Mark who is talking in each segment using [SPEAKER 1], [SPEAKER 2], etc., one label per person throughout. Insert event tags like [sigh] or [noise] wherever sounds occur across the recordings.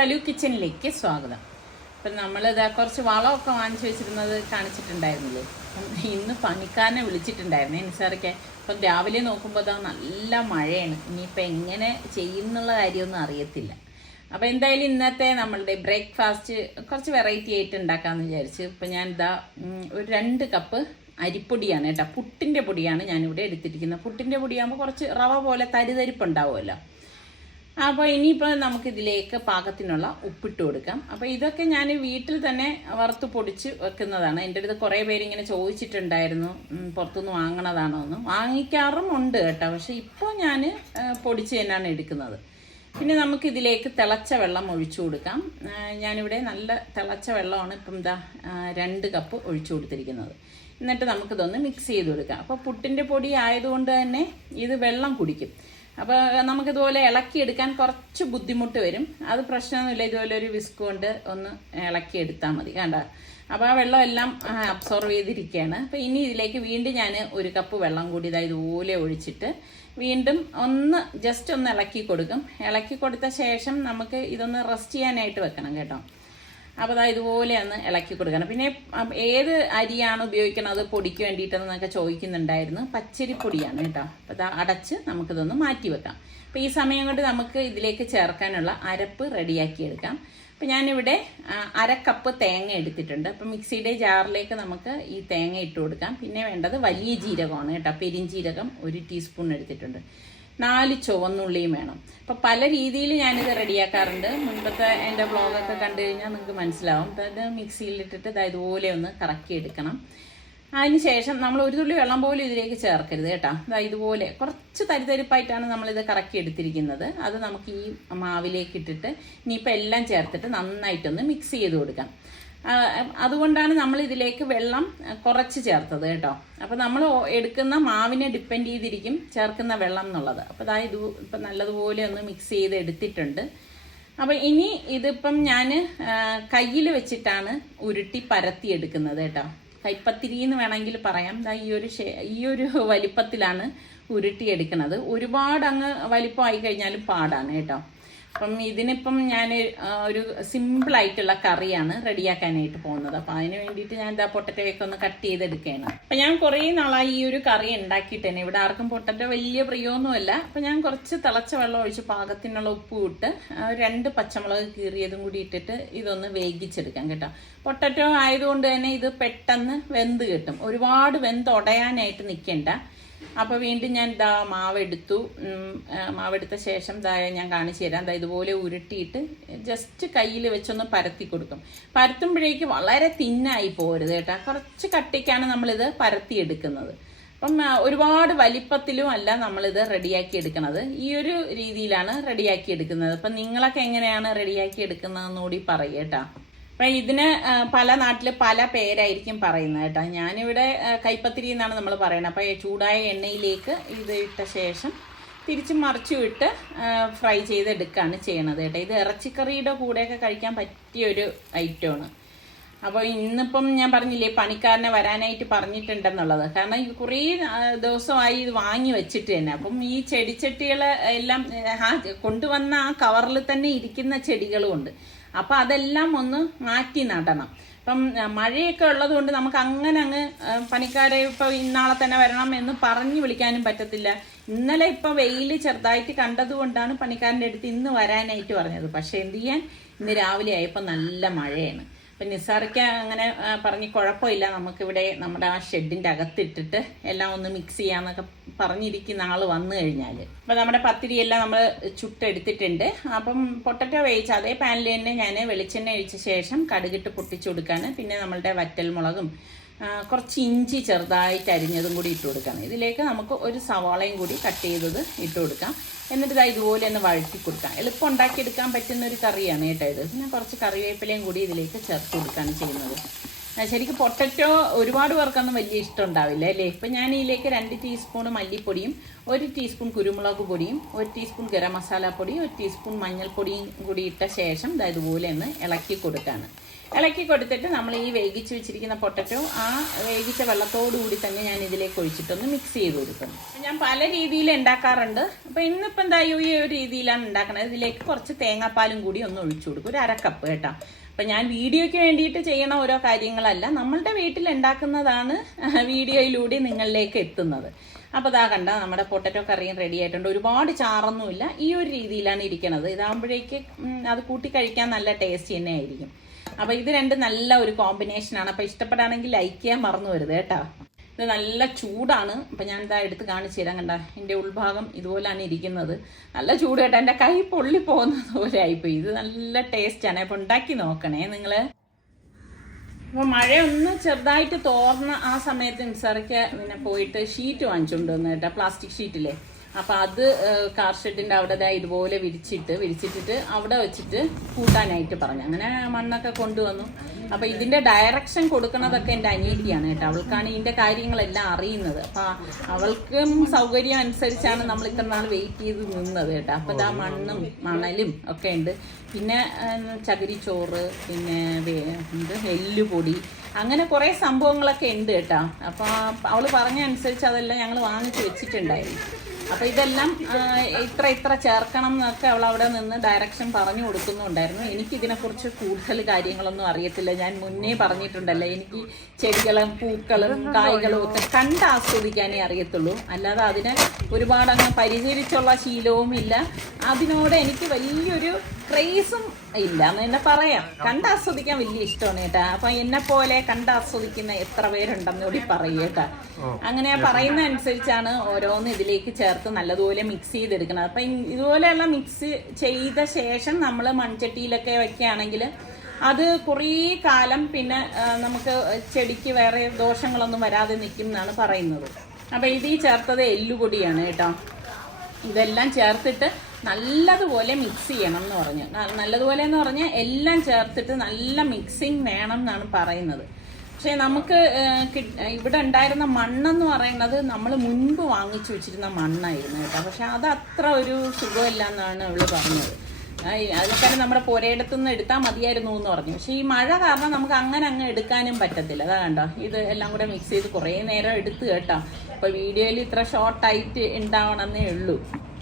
[SPEAKER 1] സലു കിച്ചണിലേക്ക് സ്വാഗതം. അപ്പം നമ്മളിതാ കുറച്ച് വളമൊക്കെ വാങ്ങിച്ചു വെച്ചിരുന്നത് കാണിച്ചിട്ടുണ്ടായിരുന്നില്ലേ? ഇന്ന് പണിക്കാരനെ വിളിച്ചിട്ടുണ്ടായിരുന്നേ. നിസാറൊക്കെ. അപ്പം രാവിലെ നോക്കുമ്പോൾ അതാ നല്ല മഴയാണ്. ഇനിയിപ്പോൾ എങ്ങനെ ചെയ്യുന്നുള്ള കാര്യമൊന്നും അറിയത്തില്ല. അപ്പോൾ എന്തായാലും ഇന്നത്തെ നമ്മളുടെ ബ്രേക്ക്ഫാസ്റ്റ് കുറച്ച് വെറൈറ്റി ആയിട്ട് ഉണ്ടാക്കാമെന്ന് വിചാരിച്ചു ഇപ്പം ഞാൻ ഇതാ ഒരു രണ്ട് കപ്പ് അരിപ്പൊടിയാണ് കേട്ടോ. പുട്ടിന്റെ പൊടിയാണ് ഞാനിവിടെ എടുത്തിരിക്കുന്നത്. പുട്ടിന്റെ പൊടിയാകുമ്പോൾ കുറച്ച് റവ പോലെ തരിതരിപ്പ് ഉണ്ടാവുമല്ലോ അപ്പോൾ ഇനിയിപ്പോൾ നമുക്കിതിലേക്ക് പാകത്തിനുള്ള ഉപ്പിട്ട് കൊടുക്കാം. അപ്പോൾ ഇതൊക്കെ ഞാൻ വീട്ടിൽ തന്നെ വറുത്ത് പൊടിച്ച് വെക്കുന്നതാണ്. എന്റെ അടുത്ത് കുറേ പേര് ഇങ്ങനെ ചോദിച്ചിട്ടുണ്ടായിരുന്നു പുറത്തുനിന്ന് വാങ്ങണതാണോ എന്ന്. വാങ്ങിക്കാറും ഉണ്ട് കേട്ടോ. പക്ഷേ ഇപ്പോൾ ഞാൻ പൊടിച്ച് തന്നെയാണ് എടുക്കുന്നത്. പിന്നെ നമുക്ക് ഇതിലേക്ക് തിളച്ച വെള്ളം ഒഴിച്ചു കൊടുക്കാം. ഞാനിവിടെ നല്ല തിളച്ച വെള്ളമാണ് ഇപ്പം എന്താ രണ്ട് കപ്പ് ഒഴിച്ചു കൊടുത്തിരിക്കുന്നത്. എന്നിട്ട് നമുക്കിതൊന്ന് മിക്സ് ചെയ്ത് കൊടുക്കാം. അപ്പോൾ പുട്ടിന്റെ പൊടി ആയതുകൊണ്ട് തന്നെ ഇത് വെള്ളം കുടിക്കും. അപ്പോൾ നമുക്കിതുപോലെ ഇളക്കിയെടുക്കാൻ കുറച്ച് ബുദ്ധിമുട്ട് വരും. അത് പ്രശ്നമൊന്നുമില്ല. ഇതുപോലെ ഒരു വിസ്ക് കൊണ്ട് ഒന്ന് ഇളക്കിയെടുത്താൽ മതി. കണ്ട? അപ്പോൾ ആ വെള്ളം എല്ലാം അബ്സോർവ് ചെയ്തിരിക്കുകയാണ്. അപ്പോൾ ഇനി ഇതിലേക്ക് വീണ്ടും ഞാൻ ഒരു കപ്പ് വെള്ളം കൂടി ഇതാ ഇതുപോലെ ഒഴിച്ചിട്ട് വീണ്ടും ഒന്ന് ജസ്റ്റ് ഒന്ന് ഇളക്കി കൊടുക്കും. ഇളക്കി കൊടുത്ത ശേഷം നമുക്ക് ഇതൊന്ന് റെസ്റ്റ് ചെയ്യാനായിട്ട് വെക്കണം കേട്ടോ. അപ്പോൾ അതാ ഇതുപോലെ ഒന്ന് ഇളക്കി കൊടുക്കണം. പിന്നെ ഏത് അരിയാണ് ഉപയോഗിക്കണത്? പൊടിക്ക് വേണ്ടിയിട്ടെന്നൊക്കെ ചോദിക്കുന്നുണ്ടായിരുന്നു. പച്ചരി പൊടിയാണ് കേട്ടോ. അപ്പോൾ അത് അടച്ച് നമുക്കിതൊന്ന് മാറ്റി വെക്കാം. അപ്പോൾ ഈ സമയം കൊണ്ട് നമുക്ക് ഇതിലേക്ക് ചേർക്കാനുള്ള അരപ്പ് റെഡിയാക്കി എടുക്കാം. അപ്പോൾ ഞാനിവിടെ അരക്കപ്പ് അര കപ്പ് തേങ്ങ എടുത്തിട്ടുണ്ട്. അപ്പോൾ മിക്സിയുടെ ജാറിലേക്ക് നമുക്ക് ഈ തേങ്ങ ഇട്ട് കൊടുക്കാം. പിന്നെ വേണ്ടത് വലിയ ജീരകമാണ് കേട്ടോ. പെരിഞ്ജീരകം ഒരു ടീസ്പൂൺ എടുത്തിട്ടുണ്ട്. നാല് ചുവന്നുള്ളിയും വേണം. അപ്പം പല രീതിയിൽ ഞാനിത് റെഡിയാക്കാറുണ്ട്. മുൻപത്തെ എന്റെ ബ്ലോഗൊക്കെ കണ്ടു കഴിഞ്ഞാൽ നിങ്ങൾക്ക് മനസ്സിലാവും. അത് മിക്സിയിലിട്ടിട്ട് ഇതാ ഇതുപോലെ ഒന്ന് കറക്കി എടുക്കണം. അതിനുശേഷം നമ്മൾ ഒരു തുള്ളി വെള്ളം പോലും ഇതിലേക്ക് ചേർക്കരുത് കേട്ടോ. ഇതാ ഇതുപോലെ കുറച്ച് തരിതരിപ്പായിട്ടാണ് നമ്മളിത് കറക്കി എടുത്തിരിക്കുന്നത്. അത് നമുക്ക് ഈ മാവിലേക്ക് ഇട്ടിട്ട് ഇനിയിപ്പോൾ എല്ലാം ചേർത്തിട്ട് നന്നായിട്ടൊന്ന് മിക്സ് ചെയ്ത് കൊടുക്കാം. അതുകൊണ്ടാണ് നമ്മൾ ഇതിലേക്ക് വെള്ളം കുറച്ച് ചേർത്തത് കേട്ടോ. അപ്പോൾ നമ്മൾ എടുക്കുന്ന മാവിനെ ഡിപ്പെൻഡ് ചെയ്തിരിക്കും ചേർക്കുന്ന വെള്ളം എന്നുള്ളത്. അപ്പോൾ അതായത് ഇത് ഇപ്പം നല്ലതുപോലെ ഒന്ന് മിക്സ് ചെയ്ത് എടുത്തിട്ടുണ്ട്. അപ്പോൾ ഇനി ഇതിപ്പം ഞാൻ കയ്യിൽ വെച്ചിട്ടാണ് ഉരുട്ടി പരത്തി എടുക്കുന്നത് കേട്ടോ. കൈപ്പത്തിരി എന്ന് വേണമെങ്കിൽ പറയാം. ഈ ഒരു ഈ ഒരു വലിപ്പത്തിലാണ് ഉരുട്ടി എടുക്കുന്നത്. ഒരുപാട് അങ്ങ് വലിപ്പമായി കഴിഞ്ഞാലും പാടാണ് കേട്ടോ. അപ്പം ഇതിനിപ്പം ഞാൻ ഒരു സിമ്പിൾ ആയിട്ടുള്ള കറിയാണ് റെഡിയാക്കാനായിട്ട് പോകുന്നത്. അപ്പം അതിന് വേണ്ടിയിട്ട് ഞാൻ എന്താ പൊട്ടറ്റോയൊക്കെ ഒന്ന് കട്ട് ചെയ്തെടുക്കുകയാണ്. അപ്പം ഞാൻ കുറേ നാളായി ഈ ഒരു കറി ഉണ്ടാക്കിയിട്ട് തന്നെ. ഇവിടെ ആർക്കും പൊട്ടറ്റോ വലിയ പ്രിയമൊന്നുമല്ല അപ്പം ഞാൻ കുറച്ച് തിളച്ച വെള്ളം ഒഴിച്ച് പാകത്തിനുള്ള ഉപ്പ് ഇട്ട് രണ്ട് പച്ചമുളക് കീറിയതും കൂടി ഇട്ടിട്ട് ഇതൊന്ന് വേഗിച്ചെടുക്കാം കേട്ടോ. പൊട്ടറ്റോ ആയതുകൊണ്ട് തന്നെ ഇത് പെട്ടെന്ന് വെന്ത് കിട്ടും. ഒരുപാട് വെന്ത് ഉടയാനായിട്ട് നിൽക്കണ്ട. അപ്പോൾ വീണ്ടും ഞാൻ ദാ മാവെടുത്തു. മാവെടുത്ത ശേഷം ദാ ഞാൻ കാണിച്ചു തരാം. ദാ ഇതുപോലെ ഉരുട്ടിയിട്ട് ജസ്റ്റ് കയ്യിൽ വെച്ചൊന്ന് പരത്തി കൊടുക്കും. പരത്തുമ്പോഴേക്ക് വളരെ തിന്നായി പോരുത് കേട്ടോ. കുറച്ച് കട്ടിക്കാണ് നമ്മളിത് പരത്തി എടുക്കുന്നത് അപ്പം ഒരുപാട് വലിപ്പത്തിലും അല്ല നമ്മളിത് റെഡിയാക്കി എടുക്കുന്നത് ഈ ഒരു രീതിയിലാണ് റെഡിയാക്കി എടുക്കുന്നത്. അപ്പം നിങ്ങളൊക്കെ എങ്ങനെയാണ് റെഡിയാക്കി എടുക്കുന്നതെന്ന് കൂടി അപ്പം ഇതിന് പല നാട്ടിൽ പല പേരായിരിക്കും പറയുന്നത് കേട്ടോ. ഞാനിവിടെ കൈപ്പത്തിരി എന്നാണ് നമ്മൾ പറയുന്നത്. അപ്പോൾ ചൂടായ എണ്ണയിലേക്ക് ഇത് ഇട്ട ശേഷം തിരിച്ച് മറിച്ചു വിട്ട് ഫ്രൈ ചെയ്തെടുക്കുകയാണ് ചെയ്യണത് കേട്ടോ. ഇത് ഇറച്ചിക്കറിയുടെ കൂടെയൊക്കെ കഴിക്കാൻ പറ്റിയ ഒരു ഐറ്റമാണ് അപ്പോൾ ഇന്നിപ്പം ഞാൻ പറഞ്ഞില്ലേ പണിക്കാരനെ വരാനായിട്ട് പറഞ്ഞിട്ടുണ്ടെന്നുള്ളത്. കാരണം ഈ കുറേ ദിവസമായി ഇത് വാങ്ങി വെച്ചിട്ട് തന്നെ. അപ്പം ഈ ചെടിച്ചട്ടികൾ എല്ലാം കൊണ്ടുവന്ന ആ കവറിൽ തന്നെ ഇരിക്കുന്ന ചെടികളും ഉണ്ട്. അപ്പം അതെല്ലാം ഒന്ന് മാറ്റി നടണം. ഇപ്പം മഴയൊക്കെ ഉള്ളത് കൊണ്ട് നമുക്ക് അങ്ങനെ അങ്ങ് പണിക്കാരെ ഇപ്പോൾ ഇന്നാളെ തന്നെ വരണം എന്ന് പറഞ്ഞു വിളിക്കാനും പറ്റത്തില്ല. ഇന്നലെ ഇപ്പോൾ വെയിൽ ചെറുതായിട്ട് കണ്ടതുകൊണ്ടാണ് പണിക്കാരന്റെ അടുത്ത് ഇന്ന് വരാനായിട്ട് പറഞ്ഞത്. പക്ഷേ എന്ത് ചെയ്യാൻ? ഇന്ന് രാവിലെ ആയപ്പോൾ നല്ല മഴയാണ്. അപ്പം നിസാറിക്ക് അങ്ങനെ പറഞ്ഞ് കുഴപ്പമില്ല. നമുക്കിവിടെ നമ്മുടെ ആ ഷെഡിന്റെ അകത്തിട്ടിട്ട് എല്ലാം ഒന്ന് മിക്സ് ചെയ്യാന്നൊക്കെ പറഞ്ഞിരിക്കുന്ന ആൾ വന്നു കഴിഞ്ഞാൽ അപ്പം നമ്മുടെ പത്തിരിയെല്ലാം നമ്മൾ ചുട്ടെടുത്തിട്ടുണ്ട്. അപ്പം പൊട്ടറ്റോ വേവിച്ച അതേ പാനിൽ തന്നെ ഞാൻ വെളിച്ചെണ്ണ ഒഴിച്ച ശേഷം കടുകിട്ട് പൊട്ടിച്ചു കൊടുക്കാണ്. പിന്നെ നമ്മളുടെ വറ്റൽ മുളകും കുറച്ച് ഇഞ്ചി ചെറുതായിട്ട് അരിഞ്ഞതും കൂടി ഇട്ട് കൊടുക്കണം ഇതിലേക്ക് നമുക്ക് ഒരു സവാളയും കൂടി കട്ട് ചെയ്തത് ഇട്ട് കൊടുക്കാം. എന്നിട്ട് ഇതാ ഇതുപോലെ ഒന്ന് വഴറ്റി കൊടുക്കാം. എളുപ്പം ഉണ്ടാക്കിയെടുക്കാൻ പറ്റുന്ന ഒരു കറിയാണ് കേട്ടോ ഇത്. പിന്നെ കുറച്ച് കറിവേപ്പിലയും കൂടി ഇതിലേക്ക് ചേർത്ത് കൊടുക്കുകയാണ് ചെയ്യുന്നത്. ശരിക്കും പൊട്ടറ്റോ ഒരുപാട് പേർക്കൊന്നും വലിയ ഇഷ്ടം ഉണ്ടാവില്ല അല്ലേ? ഇപ്പം ഞാൻ ഇതിലേക്ക് രണ്ട് ടീസ്പൂൺ മല്ലിപ്പൊടിയും ഒരു ടീസ്പൂൺ കുരുമുളക് പൊടിയും ഒരു ടീസ്പൂൺ ഗരം മസാല പൊടി ഒരു ടീസ്പൂൺ മഞ്ഞൾപ്പൊടിയും കൂടി ഇട്ട ശേഷം ദാ ഇതുപോലെ ഒന്ന് ഇളക്കി കൊടുക്കുകയാണ്. ഇളക്കി കൊടുത്തിട്ട് നമ്മൾ ഈ വേവിച്ച് വെച്ചിരിക്കുന്ന പൊട്ടറ്റോ ആ വേവിച്ച വെള്ളത്തോടുകൂടി തന്നെ ഞാൻ ഇതിലേക്ക് ഒഴിച്ചിട്ടൊന്ന് മിക്സ് ചെയ്ത് കൊടുക്കും. ഞാൻ പല രീതിയിൽ ഉണ്ടാക്കാറുണ്ട്. അപ്പം ഇന്നിപ്പോൾ എന്താ ഈ ഒരു രീതിയിലാണ് ഉണ്ടാക്കുന്നത് ഇതിലേക്ക് കുറച്ച് തേങ്ങാപ്പാലും കൂടി ഒന്ന് ഒഴിച്ചു കൊടുക്കും. ഒരു അരക്കപ്പ് കേട്ടോ. അപ്പം ഞാൻ വീഡിയോയ്ക്ക് വേണ്ടിയിട്ട് ചെയ്യണ ഓരോ കാര്യങ്ങളല്ല. നമ്മളുടെ വീട്ടിൽ ഉണ്ടാക്കുന്നതാണ് വീഡിയോയിലൂടെ നിങ്ങളിലേക്ക് എത്തുന്നത്. അപ്പോൾ ഇതാ കണ്ട നമ്മുടെ പൊട്ടറ്റോ കറിയും റെഡി ആയിട്ടുണ്ട്. ഒരുപാട് ചാറൊന്നുമില്ല. ഈ ഒരു രീതിയിലാണ് ഇരിക്കുന്നത് ഇതാകുമ്പോഴേക്ക് അത് കൂട്ടി കഴിക്കാൻ നല്ല ടേസ്റ്റ് തന്നെ ആയിരിക്കും. അപ്പോൾ ഇത് രണ്ട് നല്ല ഒരു കോമ്പിനേഷനാണ് അപ്പോൾ ഇഷ്ടപ്പെടാണെങ്കിൽ ലൈക്ക് ചെയ്യാൻ മറന്നു വരുത് കേട്ടോ. ഇത് നല്ല ചൂടാണ്. അപ്പം ഞാൻ ഇതാ എടുത്ത് കാണിച്ചു തരാം കണ്ട. എന്റെ ഉൾഭാഗം ഇതുപോലാണ് ഇരിക്കുന്നത്. നല്ല ചൂട് കേട്ടോ. എന്റെ കൈ പൊള്ളി പോകുന്നത് പോലെ ആയിപ്പോയി. ഇത് നല്ല ടേസ്റ്റാണ് അപ്പോൾ ഉണ്ടാക്കി നോക്കണേ നിങ്ങൾ അപ്പോൾ മഴ ഒന്ന് ചെറുതായിട്ട് തോർന്ന ആ സമയത്ത് നിസാറയ്ക്ക് പിന്നെ പോയിട്ട് ഷീറ്റ് വാങ്ങിച്ചുകൊണ്ട് വന്നു കേട്ടോ. പ്ലാസ്റ്റിക് ഷീറ്റില്ലേ അപ്പം അത് കാർ ഷെഡിന്റെ അവിടെ ഇതുപോലെ വിരിച്ചിട്ട് വിരിച്ചിട്ടിട്ട് അവിടെ വെച്ചിട്ട് കൂട്ടാനായിട്ട് പറഞ്ഞു. അങ്ങനെ മണ്ണൊക്കെ കൊണ്ടുവന്നു. അപ്പം ഇതിന്റെ ഡയറക്ഷൻ കൊടുക്കണതൊക്കെ എന്റെ അനിയത്തിയാണ് കേട്ടോ. അവൾക്കാണ് ഇതിന്റെ കാര്യങ്ങളെല്ലാം അറിയുന്നത്. അപ്പം അവൾക്കും സൗകര്യം അനുസരിച്ചാണ് നമ്മൾ ഇത്ര നാൾ വെയിറ്റ് ചെയ്ത് നിന്നത് കേട്ടോ. അപ്പം ഇതാ മണ്ണും മണലും ഒക്കെ ഉണ്ട്. പിന്നെ ചകിരിച്ചോറ് പിന്നെ എന്ത് എല്ലുപൊടി അങ്ങനെ കുറേ സംഭവങ്ങളൊക്കെ ഉണ്ട് കേട്ടോ. അപ്പോൾ അവൾ പറഞ്ഞ അനുസരിച്ച് അതെല്ലാം ഞങ്ങൾ വാങ്ങിച്ച് വെച്ചിട്ടുണ്ടായിരുന്നു. അപ്പോൾ ഇതെല്ലാം ഇത്ര ഇത്ര ചേർക്കണം എന്നൊക്കെ അവൾ അവിടെ നിന്ന് ഡയറക്ഷൻ പറഞ്ഞു കൊടുക്കുന്നുണ്ടായിരുന്നു. എനിക്ക് ഇതിനെക്കുറിച്ച് കൂടുതൽ കാര്യങ്ങളൊന്നും അറിയത്തില്ല. ഞാൻ മുന്നേ പറഞ്ഞിട്ടുണ്ടല്ലോ എനിക്ക് ചെടികളും പൂക്കളും കായ്കളും ഒക്കെ കണ്ട് ആസ്വദിക്കാനേ അറിയത്തുള്ളൂ. അല്ലാതെ അതിനെ ഒരുപാട് അങ്ങ് പരിചരിച്ചുള്ള ശീലവും ഇല്ല അതിനോട് എനിക്ക് വലിയൊരു ക്രേസും ഇല്ല എന്ന് തന്നെ പറയാം. കണ്ട് ആസ്വദിക്കാൻ വലിയ ഇഷ്ടമാണ് കേട്ടാ. അപ്പൊ എന്നെ പോലെ കണ്ട് ആസ്വദിക്കുന്ന എത്ര പേരുണ്ടെന്ന് കൂടി പറയേട്ടാ അങ്ങനെ പറയുന്ന അനുസരിച്ചാണ് ഓരോന്ന് ഇതിലേക്ക് ചേർത്ത് നല്ലതുപോലെ മിക്സ് ചെയ്തെടുക്കുന്നത് അപ്പൊ ഇതുപോലെയുള്ള മിക്സ് ചെയ്ത ശേഷം നമ്മൾ മൺചട്ടിയിലൊക്കെ വെക്കുകയാണെങ്കിൽ അത് കുറേ കാലം പിന്നെ നമുക്ക് ചെടിക്ക് വേറെ ദോഷങ്ങളൊന്നും വരാതെ നിൽക്കും എന്നാണ് പറയുന്നത്. അപ്പൊ ഇതീ ചേർത്തത് എല്ലുപൊടിയാണ് കേട്ടോ. ഇതെല്ലാം ചേർത്തിട്ട് നല്ലതുപോലെ മിക്സ് ചെയ്യണം എന്ന് പറഞ്ഞു. നല്ലതുപോലെ എന്ന് പറഞ്ഞാൽ എല്ലാം ചേർത്തിട്ട് നല്ല മിക്സിങ് വേണം എന്നാണ് പറയുന്നത്. പക്ഷേ നമുക്ക് ഇവിടെ ഉണ്ടായിരുന്ന മണ്ണെന്ന് പറയുന്നത് നമ്മൾ മുൻപ് വാങ്ങിച്ചു വെച്ചിരുന്ന മണ്ണായിരുന്നു കേട്ടോ. പക്ഷെ അത് അത്ര ഒരു സുഖമില്ല എന്നാണ് അവൾ പറഞ്ഞത്. അതൊക്കെ നമ്മുടെ പുരയിടത്തു നിന്ന് എടുത്താൽ മതിയായിരുന്നു എന്ന് പറഞ്ഞു. പക്ഷേ ഈ മഴ കാരണം നമുക്ക് അങ്ങനെ അങ്ങ് എടുക്കാനും പറ്റത്തില്ല. അതാ കണ്ടോ? ഇത് എല്ലാം കൂടെ മിക്സ് ചെയ്ത് കുറേ നേരം എടുത്ത് കേട്ടോ. അപ്പോൾ വീഡിയോയിൽ ഇത്ര ഷോർട്ടായിട്ട് ഉണ്ടാവണമെന്നേ ഉള്ളൂ.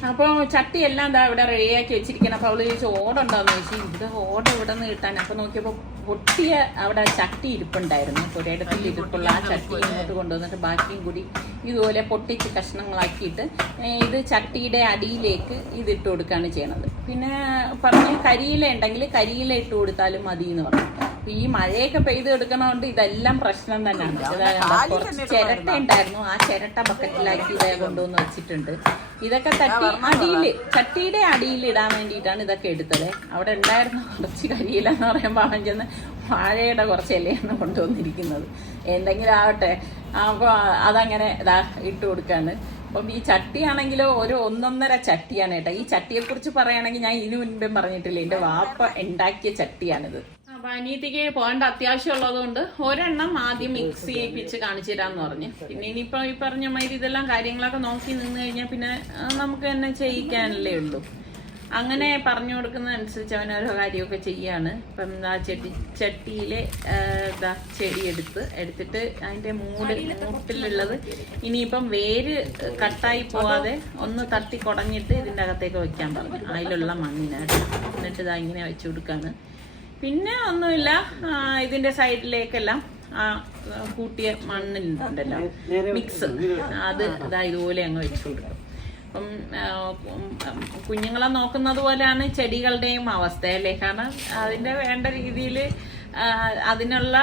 [SPEAKER 1] അപ്പോൾ ചട്ടി എല്ലാം എന്താ ഇവിടെ റെഡിയാക്കി വെച്ചിരിക്കണം. അപ്പോൾ അവൾ ചോദിച്ചു ഓടുണ്ടോന്ന്? ചോദിച്ചു ഇവിടെ ഓട ഇവിടെ നിന്ന് കിട്ടാൻ. അപ്പോൾ നോക്കിയപ്പോൾ പൊട്ടിയ അവിടെ ചട്ടി ഇരിപ്പുണ്ടായിരുന്നു. ഒരിടത്തിൽ ഇരിപ്പുള്ള ആ ചട്ടി ഇങ്ങോട്ട് കൊണ്ടുവന്നിട്ട് ബാക്കിയും കൂടി ഇതുപോലെ പൊട്ടിച്ച് കഷ്ണങ്ങളാക്കിയിട്ട് ഇത് ചട്ടിയുടെ അടിയിലേക്ക് ഇതിട്ട് കൊടുക്കുകയാണ് ചെയ്യണത്. പിന്നെ പറഞ്ഞ് കരിയില ഉണ്ടെങ്കിൽ കരിയില ഇട്ട് കൊടുത്താലും മതി എന്ന് പറഞ്ഞു. അപ്പൊ ഈ മഴയൊക്കെ പെയ്ത് എടുക്കണോണ്ട് ഇതെല്ലാം പ്രശ്നം തന്നെയാണ്. കുറച്ച് ചിരട്ട ഉണ്ടായിരുന്നു. ആ ചിരട്ട ബക്കറ്റിലാക്കി ഇതേ കൊണ്ടുവന്ന് വെച്ചിട്ടുണ്ട്. ഇതൊക്കെ തട്ടി അടിയിൽ ചട്ടിയുടെ അടിയിൽ ഇടാൻ വേണ്ടിയിട്ടാണ് ഇതൊക്കെ എടുത്തത്. അവിടെ ഉണ്ടായിരുന്ന കുറച്ച് കരിയില എന്ന് പറയുമ്പോൾ അവൻ ചെന്ന് വാഴയുടെ കുറച്ച് ഇലയാണ് കൊണ്ടുവന്നിരിക്കുന്നത്. എന്തെങ്കിലും ആവട്ടെ. അപ്പോൾ അതങ്ങനെ ഇതാ ഇട്ട് കൊടുക്കാണ്. അപ്പം ഈ ചട്ടിയാണെങ്കിലോ ഒരു ഒന്നൊന്നര ചട്ടിയാണ് കേട്ടോ. ഈ ചട്ടിയെക്കുറിച്ച് പറയുകയാണെങ്കിൽ ഞാൻ ഇതിനു മുൻപേ പറഞ്ഞിട്ടില്ല. എന്റെ വാപ്പ ഉണ്ടാക്കിയ ചട്ടിയാണിത്. അപ്പൊ അനിയത്തിക്ക് പോകേണ്ട അത്യാവശ്യമുള്ളത് കൊണ്ട് ഒരെണ്ണം ആദ്യം മിക്സ് ചെയ്യിപ്പിച്ച് കാണിച്ചു തരാന്ന് പറഞ്ഞു. പിന്നെ ഇനിയിപ്പോ ഈ പറഞ്ഞ മാതിരി ഇതെല്ലാം കാര്യങ്ങളൊക്കെ നോക്കി നിന്ന് കഴിഞ്ഞാൽ പിന്നെ നമുക്ക് തന്നെ ചെയ്യിക്കാനല്ലേ ഉള്ളൂ. അങ്ങനെ പറഞ്ഞു കൊടുക്കുന്ന അനുസരിച്ച് അവൻ ഓരോ കാര്യമൊക്കെ ചെയ്യാണ്. ഇപ്പം ആ ചെടി ചട്ടിയിലെ എന്താ ചെടി എടുത്ത് എടുത്തിട്ട് അതിന്റെ മൂട് മൂട്ടിലുള്ളത് ഇനിയിപ്പം വേര് കട്ടായി പോവാതെ ഒന്ന് തട്ടി കുടഞ്ഞിട്ട് ഇതിന്റെ അകത്തേക്ക് വെക്കാൻ പറഞ്ഞു. അതിലുള്ള മണ്ണിനായിട്ട് എന്നിട്ട് ഇതാ ഇങ്ങനെ വെച്ചു കൊടുക്കാണ്. പിന്നെ ഒന്നുമില്ല. ഇതിന്റെ സൈഡിലേക്കെല്ലാം ആ കൂട്ടിയ മണ്ണിലുണ്ടല്ലോ മിക്സ്. അത് ഇതാ ഇതുപോലെ അങ്ങ് വെച്ചു കൊടുക്കും അപ്പം കുഞ്ഞുങ്ങളെ നോക്കുന്നത് പോലെയാണ് ചെടികളുടെയും അവസ്ഥ അല്ലേ? കാരണം അതിന്റെ വേണ്ട രീതിയിൽ അതിനുള്ള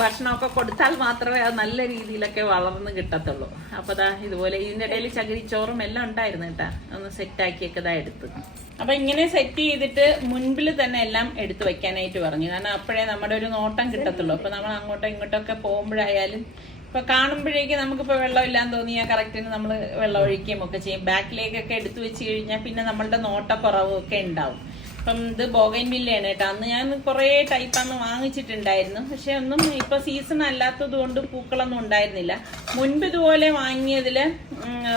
[SPEAKER 1] ഭക്ഷണമൊക്കെ കൊടുത്താൽ മാത്രമേ അത് നല്ല രീതിയിലൊക്കെ വളർന്ന് കിട്ടത്തുള്ളൂ. അപ്പൊ ദാ ഇതുപോലെ ഇതിന്റെ ഇടയിൽ ചകിരിച്ചോറും എല്ലാം ഉണ്ടായിരുന്നു കേട്ടാ. ഒന്ന് സെറ്റാക്കിയൊക്കെ ഇതാ എടുത്ത്. അപ്പൊ ഇങ്ങനെ സെറ്റ് ചെയ്തിട്ട് മുൻപിൽ തന്നെ എല്ലാം എടുത്തു വെക്കാനായിട്ട് പറഞ്ഞു. കാരണം അപ്പോഴേ നമ്മുടെ ഒരു നോട്ടം കിട്ടത്തുള്ളൂ. അപ്പൊ നമ്മൾ അങ്ങോട്ടോ ഇങ്ങോട്ടൊക്കെ പോകുമ്പോഴായാലും ഇപ്പൊ കാണുമ്പോഴേക്ക് വെള്ളം ഇല്ലാന്ന് തോന്നിയാൽ കറക്റ്റിന് നമ്മൾ വെള്ളം ഒഴിക്കുകയും ഒക്കെ ചെയ്യും. ബാക്കിലേക്കൊക്കെ എടുത്തു വെച്ച് കഴിഞ്ഞാൽ പിന്നെ നമ്മളുടെ നോട്ടക്കുറവും ഒക്കെ ഉണ്ടാവും. അപ്പം ഇത് ബോഗൈൻ വില്ലയാണ് കേട്ടോ. അന്ന് ഞാൻ കുറേ ടൈപ്പ് അന്ന് വാങ്ങിച്ചിട്ടുണ്ടായിരുന്നു. പക്ഷെ ഒന്നും ഇപ്പൊ സീസൺ അല്ലാത്തത് കൊണ്ട് പൂക്കളൊന്നും ഉണ്ടായിരുന്നില്ല. മുൻപ് ഇതുപോലെ വാങ്ങിയതിൽ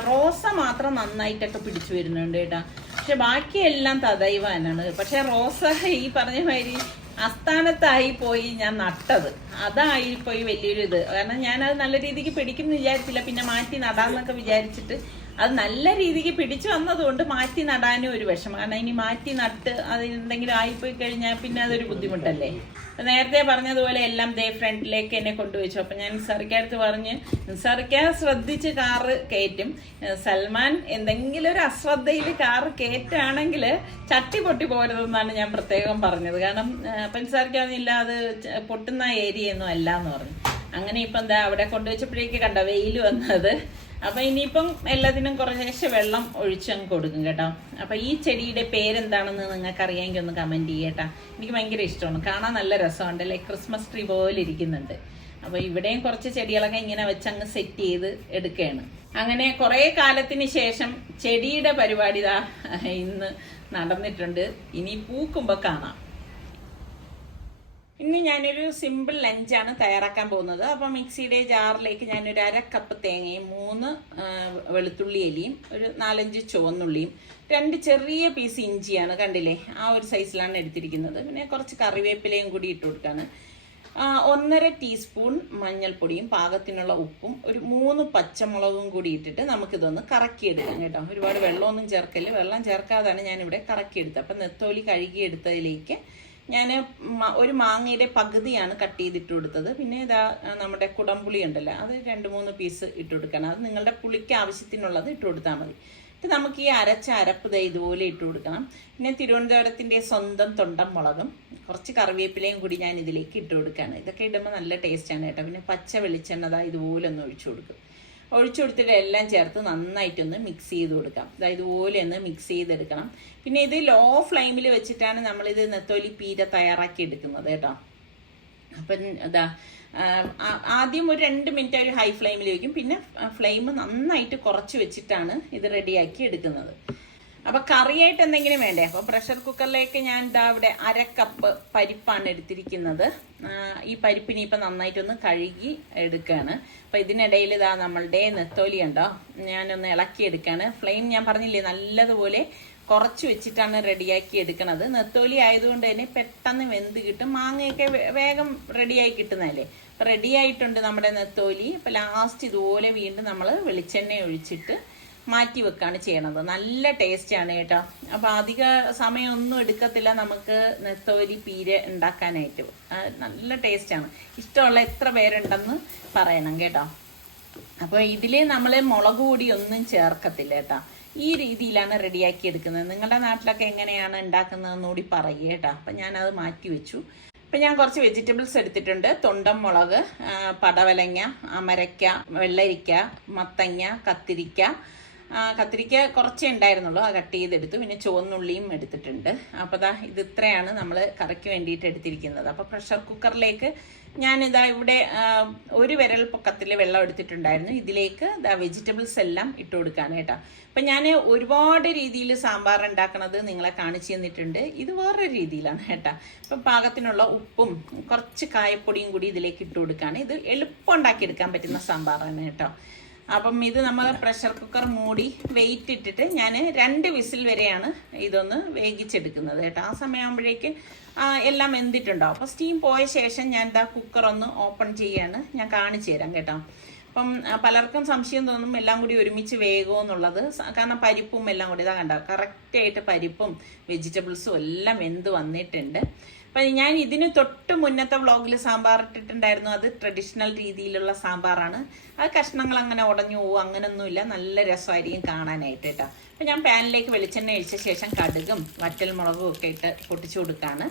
[SPEAKER 1] റോസ മാത്രം നന്നായിട്ടൊക്കെ പിടിച്ചു വരുന്നുണ്ട് കേട്ടോ. പക്ഷെ ബാക്കിയെല്ലാം തദൈവാനാണ് പക്ഷെ റോസ ഈ പറഞ്ഞ മാതിരി അസ്ഥാനത്തായി പോയി ഞാൻ നട്ടത്. പോയി വലിയൊരു ഇത് കാരണം ഞാനത് നല്ല രീതിക്ക് പിടിക്കും വിചാരിച്ചില്ല. പിന്നെ മാറ്റി നടാന്നൊക്കെ വിചാരിച്ചിട്ട് അത് നല്ല രീതിക്ക് പിടിച്ചു വന്നതുകൊണ്ട് മാറ്റി നടാനും ഒരു വിഷമം. കാരണം ഇനി മാറ്റി നട്ട് അത് എന്തെങ്കിലും ആയിപ്പോയി കഴിഞ്ഞാൽ പിന്നെ അതൊരു ബുദ്ധിമുട്ടല്ലേ? നേരത്തെ പറഞ്ഞതുപോലെ എല്ലാം ദേ ഫ്രണ്ടിലേക്ക് എന്നെ കൊണ്ടുവച്ചു. അപ്പൊ ഞാൻ നിസാറിക്കടുത്ത് പറഞ്ഞ് നിസാറിക്ക ശ്രദ്ധിച്ച് കാറ് കയറ്റും. സൽമാൻ എന്തെങ്കിലും ഒരു അശ്രദ്ധയിൽ കാറ് കയറ്റാണെങ്കിൽ ചട്ടി പൊട്ടി പോരുതെന്നാണ് ഞാൻ പ്രത്യേകം പറഞ്ഞത്. കാരണം അപ്പം നിസാറിക്കാവുന്നില്ല അത് പൊട്ടുന്ന ഏരിയ ഒന്നും അല്ല എന്ന് പറഞ്ഞു. അങ്ങനെ ഇപ്പൊ എന്താ അവിടെ കൊണ്ടുവച്ചപ്പോഴേക്ക് കണ്ട വെയിൽ വന്നത്. അപ്പൊ ഇനിയിപ്പം എല്ലാത്തിനും കുറേശ്ശെ വെള്ളം ഒഴിച്ചങ്ങ് കൊടുക്കും കേട്ടോ. അപ്പൊ ഈ ചെടിയുടെ പേരെന്താണെന്ന് നിങ്ങൾക്ക് അറിയാമെങ്കിൽ ഒന്ന് കമന്റ് ചെയ്യട്ടാ. എനിക്ക് ഭയങ്കര ഇഷ്ടമാണ്. കാണാൻ നല്ല രസമുണ്ട് അല്ലേ? ക്രിസ്മസ് ട്രീ പോലെ ഇരിക്കുന്നുണ്ട്. അപ്പോൾ ഇവിടെയും കുറച്ച് ചെടികളൊക്കെ ഇങ്ങനെ വെച്ചങ്ങ് സെറ്റ് ചെയ്ത് എടുക്കുകയാണ്. അങ്ങനെ കുറേ കാലത്തിന് ശേഷം ചെടിയുടെ പരിപാടി ഇന്ന് നടന്നിട്ടുണ്ട്. ഇനി പൂക്കുമ്പോൾ കാണാം. ഇന്ന് ഞാനൊരു സിമ്പിൾ ലഞ്ചാണ് തയ്യാറാക്കാൻ പോകുന്നത്. അപ്പോൾ മിക്സിയുടെ ജാറിലേക്ക് ഞാനൊരു അര കപ്പ് തേങ്ങയും മൂന്ന് വെളുത്തുള്ളി എലിയും ഒരു നാലഞ്ച് ചുവന്നുള്ളിയും രണ്ട് ചെറിയ പീസ് ഇഞ്ചിയാണ് കണ്ടില്ലേ? ആ ഒരു സൈസിലാണ് എടുത്തിരിക്കുന്നത്. പിന്നെ കുറച്ച് കറിവേപ്പിലയും കൂടി ഇട്ട് കൊടുക്കാണ്. ആ, ഒന്നര ടീസ്പൂൺ മഞ്ഞൾപ്പൊടിയും പാകത്തിനുള്ള ഉപ്പും ഒരു മൂന്ന് പച്ചമുളകും കൂടി ഇട്ടിട്ട് നമുക്കിതൊന്ന് കറക്കിയെടുക്കാം കേട്ടോ. ഒരുപാട് വെള്ളമൊന്നും ചേർക്കൽ വെള്ളം ചേർക്കാതാണ് ഞാനിവിടെ കറക്കിയെടുത്തത്. അപ്പം നെത്തോലി കഴുകിയെടുത്തതിലേക്ക് ഞാൻ ഒരു മാങ്ങയുടെ പകുതിയാണ് കട്ട് ചെയ്തിട്ട് കൊടുത്തത്. പിന്നെ ഇതാ നമ്മുടെ കുടംപുളി ഉണ്ടല്ലോ അത് രണ്ട് മൂന്ന് പീസ് ഇട്ട് കൊടുക്കണം. അത് നിങ്ങളുടെ പുളിക്ക് ആവശ്യത്തിനുള്ളത് ഇട്ട് കൊടുത്താൽ മതി. ഇത് നമുക്ക് ഈ അരച്ച അരപ്പ് ദ ഇതുപോലെ ഇട്ട് കൊടുക്കണം. പിന്നെ തിരുവനന്തപുരത്തിന്റെ സ്വന്തം തൊണ്ടൻ മുളകും കുറച്ച് കറിവേപ്പിലയും കൂടി ഞാൻ ഇതിലേക്ക് ഇട്ട് കൊടുക്കുകയാണ്. ഇതൊക്കെ ഇടുമ്പോൾ നല്ല ടേസ്റ്റാണ് കേട്ടോ. പിന്നെ പച്ച വെളിച്ചെണ്ണ ഇതുപോലെ ഒന്ന് ഒഴിച്ചു കൊടുക്കും. ഒഴിച്ചു കൊടുത്തിട്ട് എല്ലാം ചേർത്ത് നന്നായിട്ടൊന്ന് മിക്സ് ചെയ്ത് കൊടുക്കാം. അതായത് ഇതുപോലെ ഒന്ന് മിക്സ് ചെയ്തെടുക്കണം. പിന്നെ ഇത് ലോ ഫ്ലെയിമിൽ വെച്ചിട്ടാണ് നമ്മളിത് നെത്തോലി പീര തയ്യാറാക്കി എടുക്കുന്നത് കേട്ടോ. അപ്പം അതാ ആദ്യം ഒരു രണ്ട് മിനിറ്റ് ഒരു ഹൈ ഫ്ലെയിമിൽ വയ്ക്കും പിന്നെ ഫ്ലെയിം നന്നായിട്ട് കുറച്ച് വെച്ചിട്ടാണ് ഇത് റെഡിയാക്കി എടുക്കുന്നത്. അപ്പൊ കറിയായിട്ട് എന്തെങ്കിലും വേണ്ടേ? അപ്പൊ പ്രഷർ കുക്കറിലേക്ക് ഞാൻ ഇതാ ഇവിടെ അര കപ്പ് പരിപ്പാണ് എടുത്തിരിക്കുന്നത്. ഈ പരിപ്പിനി ഇപ്പൊ നന്നായിട്ടൊന്ന് കഴുകി എടുക്കുകയാണ് അപ്പൊ ഇതിനിടയിൽ ഇതാ നമ്മളുടെ നെത്തോലി ഉണ്ടോ? ഞാനൊന്ന് ഇളക്കി എടുക്കാണ്. ഫ്ലെയിം ഞാൻ പറഞ്ഞില്ലേ നല്ലതുപോലെ കുറച്ച് വെച്ചിട്ടാണ് റെഡിയാക്കി എടുക്കണത്. നെത്തോലി ആയതുകൊണ്ട് തന്നെ പെട്ടെന്ന് വെന്ത് കിട്ടും. മാങ്ങയൊക്കെ വേഗം റെഡിയായി കിട്ടുന്നതല്ലേ? റെഡിയായിട്ടുണ്ട് നമ്മുടെ നെത്തോലി. ഇപ്പൊ ലാസ്റ്റ് ഇതുപോലെ വീണ്ടും നമ്മൾ വെളിച്ചെണ്ണ ഒഴിച്ചിട്ട് മാറ്റി വെക്കുകയാണ് ചെയ്യണത്. നല്ല ടേസ്റ്റ് ആണ് കേട്ടോ. അപ്പൊ അധിക സമയമൊന്നും എടുക്കത്തില്ല നമുക്ക് നെത്തോലി പീര ഉണ്ടാക്കാനായിട്ട്. നല്ല ടേസ്റ്റാണ് ഇഷ്ടമുള്ള എത്ര പേരുണ്ടെന്ന് പറയണം കേട്ടോ. അപ്പോൾ ഇതിൽ നമ്മൾ മുളക് പൊടി ഒന്നും ചേർക്കത്തില്ല കേട്ടോ. ഈ രീതിയിലാണ് റെഡിയാക്കി എടുക്കുന്നത്. നിങ്ങളുടെ നാട്ടിലൊക്കെ എങ്ങനെയാണ് ഉണ്ടാക്കുന്നതെന്ന് കൂടി പറയുക കേട്ടോ. അപ്പം ഞാനത് മാറ്റി വെച്ചു. ഇപ്പം ഞാൻ കുറച്ച് വെജിറ്റബിൾസ് എടുത്തിട്ടുണ്ട്. തൊണ്ടൻ മുളക് പടവലങ്ങ അമരയ്ക്ക വെള്ളരിക്ക മത്തങ്ങ കത്തിരിക്ക കത്തിരിക്ക കുറച്ചേ ഉണ്ടായിരുന്നുള്ളൂ. അത് കട്ട് ചെയ്തെടുത്തു. പിന്നെ ചുവന്നുള്ളിയും എടുത്തിട്ടുണ്ട്. അപ്പോൾ ദാ ഇത് ഇത്രയാണ് നമ്മൾ കറിക്ക് വേണ്ടിയിട്ട് എടുത്തിരിക്കുന്നത്. അപ്പോൾ പ്രഷർ കുക്കറിലേക്ക് ഞാനിതാ ഇവിടെ ഒരു വിരൽ പൊക്കത്തിൽ വെള്ളം എടുത്തിട്ടുണ്ടായിരുന്നു. ഇതിലേക്ക് ദാ വെജിറ്റബിൾസ് എല്ലാം ഇട്ട് കൊടുക്കാൻ കേട്ടോ. അപ്പം ഞാൻ ഒരുപാട് രീതിയിൽ സാമ്പാർ ഉണ്ടാക്കണത് നിങ്ങളെ കാണിച്ചു തന്നിട്ടുണ്ട്. ഇത് വേറൊരു രീതിയിലാണ് കേട്ടോ. അപ്പം പാകത്തിനുള്ള ഉപ്പും കുറച്ച് കായപ്പൊടിയും കൂടി ഇതിലേക്ക് ഇട്ട് കൊടുക്കുകയാണ് ഇത് എളുപ്പം ഉണ്ടാക്കിയെടുക്കാൻ പറ്റുന്ന സാമ്പാറാണ് കേട്ടോ. അപ്പം ഇത് നമ്മൾ പ്രഷർ കുക്കർ മൂടി വെയിറ്റ് ഇട്ടിട്ട് ഞാൻ രണ്ട് വിസിൽ വരെയാണ് ഇതൊന്ന് വേവിച്ചെടുക്കുന്നത് കേട്ടോ. ആ സമയമാകുമ്പോഴേക്ക് എല്ലാം വെന്തിട്ടുണ്ടാവും. അപ്പോൾ സ്റ്റീം പോയ ശേഷം ഞാൻ ഇതാ കുക്കർ ഒന്ന് ഓപ്പൺ ചെയ്യാണ്. ഞാൻ കാണിച്ചു തരാം കേട്ടോ. അപ്പം പലർക്കും സംശയം തോന്നും എല്ലാം കൂടി ഒരുമിച്ച് വേഗമോ എന്നുള്ളത്. കാരണം പരിപ്പും എല്ലാം കൂടി ഇതാ കണ്ടോ കറക്റ്റായിട്ട് പരിപ്പും വെജിറ്റബിൾസും എല്ലാം വെന്ത് വന്നിട്ടുണ്ട്. അപ്പം ഞാൻ ഇതിന് തൊട്ട് മുന്നത്തെ വ്ളോഗിൽ സാമ്പാർ ഇട്ടിട്ടുണ്ടായിരുന്നു. അത് ട്രഡീഷണൽ രീതിയിലുള്ള സാമ്പാറാണ്. അത് കഷ്ണങ്ങൾ അങ്ങനെ ഉടഞ്ഞു പോകും അങ്ങനൊന്നുമില്ല. നല്ല രസമായിരിക്കും കാണാനായിട്ട് കേട്ടോ. അപ്പം ഞാൻ പാനിലേക്ക് വെളിച്ചെണ്ണ ഒഴിച്ച ശേഷം കടുകും വറ്റൽ മുളകും ഒക്കെ ഇട്ട് പൊട്ടിച്ചു കൊടുക്കുകയാണ്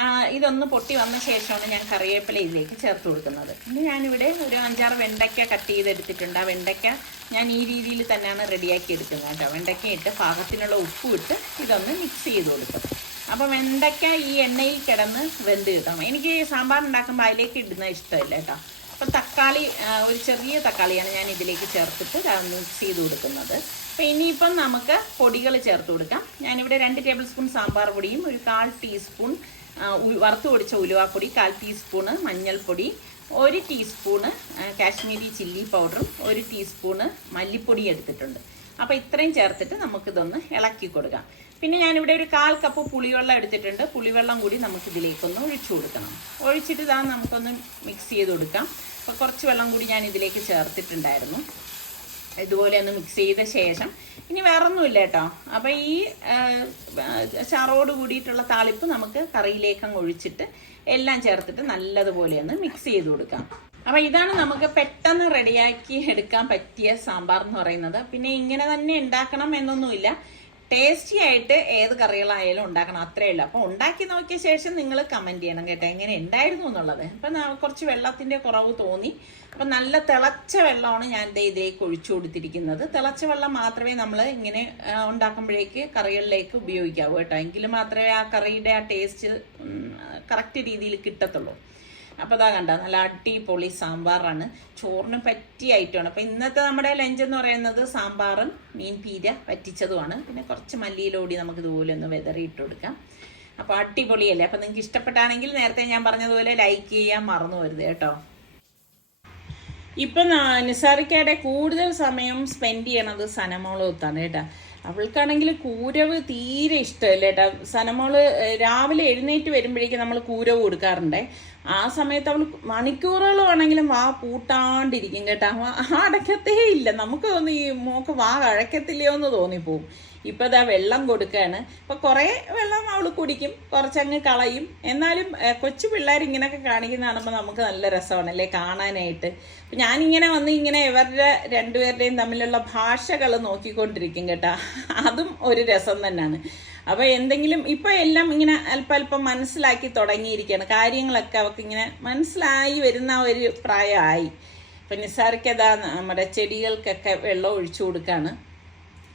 [SPEAKER 1] ആ, ഇതൊന്ന് പൊട്ടി വന്ന ശേഷമാണ് ഞാൻ കറിവേപ്പില ഇതിലേക്ക് ചേർത്ത് കൊടുക്കുന്നത്. ഇനി ഞാനിവിടെ ഒരു അഞ്ചാറ് വെണ്ടയ്ക്ക കട്ട് ചെയ്തെടുത്തിട്ടുണ്ട്. ആ വെണ്ടയ്ക്ക ഞാൻ ഈ രീതിയിൽ തന്നെയാണ് റെഡിയാക്കി എടുക്കുന്നത് കേട്ടോ. വെണ്ടയ്ക്ക ഇട്ട് പാകത്തിനുള്ള ഉപ്പും ഇട്ട് ഇതൊന്ന് മിക്സ് ചെയ്ത് കൊടുക്കും. അപ്പോൾ വെണ്ടയ്ക്ക ഈ എണ്ണയിൽ കിടന്ന് വെന്ത് കിട്ടണം. എനിക്ക് സാമ്പാർ ഉണ്ടാക്കുമ്പോൾ അതിലേക്ക് ഇടുന്ന ഇഷ്ടമില്ല കേട്ടോ. അപ്പോൾ തക്കാളി ഒരു ചെറിയ തക്കാളിയാണ് ഞാൻ ഇതിലേക്ക് ചേർത്തിട്ട് മിക്സ് ചെയ്ത് കൊടുക്കുന്നത്. അപ്പോൾ ഇനിയിപ്പം നമുക്ക് പൊടികൾ ചേർത്ത് കൊടുക്കാം. ഞാനിവിടെ രണ്ട് ടേബിൾ സ്പൂൺ സാമ്പാർ പൊടിയും ഒരു കാൽ ടീസ്പൂൺ വറുത്ത് പൊടിച്ച ഉലുവാപ്പൊടി കാൽ ടീസ്പൂണ് മഞ്ഞൾപ്പൊടി ഒരു ടീസ്പൂണ് കാശ്മീരി ചില്ലി പൗഡറും ഒരു ടീസ്പൂണ് മല്ലിപ്പൊടി എടുത്തിട്ടുണ്ട്. അപ്പോൾ ഇത്രയും ചേർത്തിട്ട് നമുക്കിതൊന്ന് ഇളക്കി കൊടുക്കാം. പിന്നെ ഞാനിവിടെ ഒരു കാൽ കപ്പ് പുളിവെള്ളം എടുത്തിട്ടുണ്ട്. പുളിവെള്ളം കൂടി നമുക്ക് ഇതിലേക്കൊന്ന് ഒഴിച്ചു കൊടുക്കണം. ഒഴിച്ചിട്ട് ഇതാ നമുക്കൊന്ന് മിക്സ് ചെയ്ത് കൊടുക്കാം. അപ്പോൾ കുറച്ച് വെള്ളം കൂടി ഞാൻ ഇതിലേക്ക് ചേർത്തിട്ടുണ്ടായിരുന്നു. ഇതുപോലെ ഒന്ന് മിക്സ് ചെയ്ത ശേഷം. ഇനി വേറൊന്നുമില്ല കേട്ടോ. അപ്പോൾ ഈ ചാറോട് കൂടിയിട്ടുള്ള താളിപ്പ് നമുക്ക് കറിയിലേക്ക് അങ്ങ് ഒഴിച്ചിട്ട് എല്ലാം ചേർത്തിട്ട് നല്ലതുപോലെ ഒന്ന് മിക്സ് ചെയ്ത് കൊടുക്കാം. അപ്പോൾ ഇതാണ് നമുക്ക് പെട്ടെന്ന് റെഡിയാക്കി എടുക്കാൻ പറ്റിയ സാമ്പാർ എന്ന് പറയുന്നത്. പിന്നെ ഇങ്ങനെ തന്നെ ഉണ്ടാക്കണം എന്നൊന്നുമില്ല. ടേസ്റ്റി ആയിട്ട് ഏത് കറികളായാലും ഉണ്ടാക്കണം. അത്രേ ഉള്ളൂ അപ്പോൾ ഉണ്ടാക്കി നോക്കിയ ശേഷം നിങ്ങൾ കമന്റ് ചെയ്യണം കേട്ടോ. എങ്ങനെ ഉണ്ടായിരുന്നു എന്നുള്ളത്. അപ്പം കുറച്ച് വെള്ളത്തിന്റെ കുറവ് തോന്നി. അപ്പം നല്ല തിളച്ച വെള്ളമാണ് ഞാൻ ദേ ഇതിലേക്ക് ഒഴിച്ചു കൊടുത്തിരിക്കുന്നത്. തിളച്ച വെള്ളം മാത്രമേ നമ്മൾ ഇങ്ങനെ ഉണ്ടാക്കുമ്പോഴേക്ക് കറികളിലേക്ക് ഉപയോഗിക്കാവൂ കേട്ടോ. എങ്കിൽ മാത്രമേ ആ കറിയുടെ ആ ടേസ്റ്റ് കറക്റ്റ് രീതിയിൽ കിട്ടത്തുള്ളൂ. അപ്പോൾ അതാ കണ്ട നല്ല അടിപൊളി സാമ്പാറാണ്. ചോറിന് പറ്റിയ ഐറ്റമാണ്. അപ്പോൾ ഇന്നത്തെ നമ്മുടെ ലഞ്ച് എന്ന് പറയുന്നത് സാമ്പാറും മീൻ പീര പറ്റിച്ചതുമാണ്. പിന്നെ കുറച്ച് മല്ലിയിലോടി നമുക്ക് ഇതുപോലെ ഒന്ന് വെതറിയിട്ട് കൊടുക്കാം. അപ്പോൾ അടിപൊളിയല്ലേ? അപ്പോൾ നിങ്ങൾക്ക് ഇഷ്ടപ്പെട്ടാണെങ്കിൽ നേരത്തെ ഞാൻ പറഞ്ഞതുപോലെ ലൈക്ക് ചെയ്യാൻ മറന്നു വരുത് കേട്ടോ. ഇപ്പം നിസാറിക്കയുടെ കൂടുതൽ സമയം സ്പെൻഡ് ചെയ്യണത് സനമോളത്താണ് കേട്ടാ. അവൾക്കാണെങ്കിൽ കൂരവ് തീരെ ഇഷ്ടമല്ലേട്ടാ സനമോൾ രാവിലെ എഴുന്നേറ്റ് വരുമ്പോഴേക്കും നമ്മൾ കൂരവ് കൊടുക്കാറുണ്ടേ. ആ സമയത്ത് അവൾ മണിക്കൂറുകൾ വേണമെങ്കിലും വാ പൂട്ടാണ്ടിരിക്കും കേട്ടോ. ആ അടയ്ക്കത്തേ ഇല്ല. നമുക്ക് തോന്നി മോക്ക് വാ അഴക്കത്തില്ലയോ എന്ന് തോന്നിപ്പോവും. ഇപ്പൊ ഇതാ വെള്ളം കൊടുക്കുകയാണ് ഇപ്പൊ കുറേ വെള്ളം അവൾ കുടിക്കും കുറച്ചങ്ങ് കളയും. എന്നാലും കൊച്ചു പിള്ളേർ ഇങ്ങനെയൊക്കെ കാണിക്കുന്ന കാണുമ്പോൾ നമുക്ക് നല്ല രസമാണല്ലേ കാണാനായിട്ട്. അപ്പം ഞാനിങ്ങനെ വന്ന് ഇങ്ങനെ ഇവരുടെ രണ്ടുപേരുടെയും തമ്മിലുള്ള ഭാഷകൾ നോക്കിക്കൊണ്ടിരിക്കും കേട്ടാ. അതും ഒരു രസം തന്നെയാണ്. അപ്പോൾ എന്തെങ്കിലും ഇപ്പൊ എല്ലാം ഇങ്ങനെ അല്പ അല്പം മനസ്സിലാക്കി തുടങ്ങിയിരിക്കുകയാണ് കാര്യങ്ങളൊക്കെ അവർക്ക് ഇങ്ങനെ മനസ്സിലായി വരുന്ന ഒരു പ്രായമായി. ഇപ്പൊ നിസാർക്ക് അതാ നമ്മുടെ ചെടികൾക്കൊക്കെ വെള്ളം ഒഴിച്ചു കൊടുക്കാണ്.